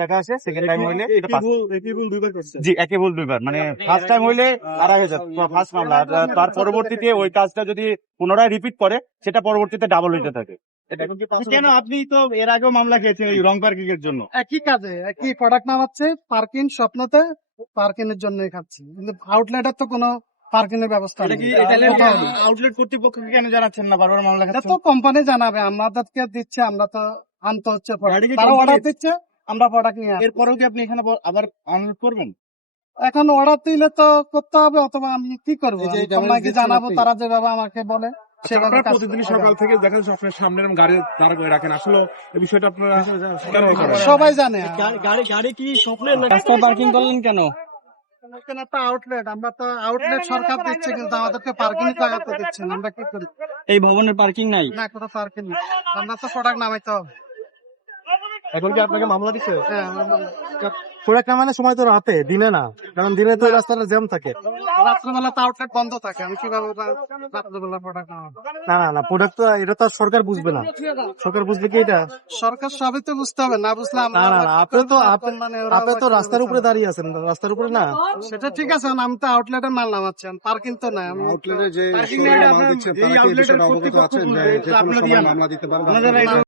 টাকা আসে, second time হইলে জি একে ভুল দুইবার, মানে ফার্স্ট টাইম হইলে 2,500 ফার্স্ট মামলা, আর তার পরবর্তীতে ওই কাজটা যদি পুনরায় রিপিট করে সেটা পরবর্তীতে ডাবল হইতে থাকে। কেন আপনি তো এর আগেও মামলা খেয়েছেন এই রং পার্কিং এর জন্য? একই কাজে একই প্রোডাক্ট নামাচ্ছে, পার্কিং স্বপ্নতে পার্কিং এর জন্যই খাচ্ছি, কিন্তু আউটলেটের তো কোনো পার্কিং এর ব্যবস্থা নেই। আউটলেট কর্তৃপক্ষকে কেন জানাচ্ছেন না বারবার মামলা এটা খাচ্ছেন? তো কোম্পানি জানাবে, আমাদেরকে দিচ্ছে, আমরা তো আনতে হচ্ছে product। গাড়ি কি তারা complete? অর্ডার দিচ্ছে, আমরা প্রোডাক্ট নিয়ে আসছি। এরপরেও কি আপনি এখানে আবার আনলোড করবেন? এখন অর্ডার দিলে তো করতে হবে, অথবা আমি কি করবো, এই যে আমি damage কোম্পানিকে দিচ্ছেন জানাবো, আপনি। তারা যেভাবে আমাকে বলে সেভাবে আপনারা কাজ প্রতিদিন করতে সকাল হবে। থেকে দেখা যাচ্ছে আপনার সামনে এরকম গাড়ি দাঁড় করে রাখেন, আসলে এই বিষয়টা আপনারা কেন করেন? সবাই জানে। গাড়ি কি স্বপ্নের রাস্তায় পার্কিং করলেন কেন? এখানে একটা আউটলেট, আমরা তো আউটলেট সরকার দিচ্ছে, কিন্তু আমাদেরকে পার্কিং জায়গা তো দিচ্ছে না, আমরা কি করি? এই ভবনের পার্কিং নাই? না, কোনো পার্কিং নেই, আমরা তো প্রোডাক্ট নামাইতে হবে। এখন কি আপনাকে মামলা দিচ্ছে? হ্যাঁ, প্রোডাক্ট নামানোর সময় তো রাতে, দিনে না, কারণ দিনে তো রাস্তাটা জ্যাম থাকে। রাত্রেবেলা তো আউটলেট বন্ধ থাকে, আমি কিভাবে রাত্রেবেলা প্রোডাক্ট নামাবো? না প্রোডাক্ট তো এটা তো আর সরকার বুঝবে না, সরকার বুঝবে কি এটা? সরকার সবই তো বুঝতে হবে, না বুঝলে আমরা না আপনি তো মানে ওরা আপনি তো রাস্তার উপরে দাঁড়িয়ে আছেন, রাস্তার উপরে না। সেটা ঠিক আছে, আমি তো আউটলেটের মাল নামাচ্ছি, পার্কিং তো নাই। আমি আউটলেটে যে Parking নেই, মাল আপনার দিচ্ছেন এই তারা কি এই outlet এর বিষয়টা অবগত কর্তৃপক্ষ আছেন যে বুঝবে, যে কোনো আপনারা সময় দিয়ে মামলা দিতে পারবেন? আমাদের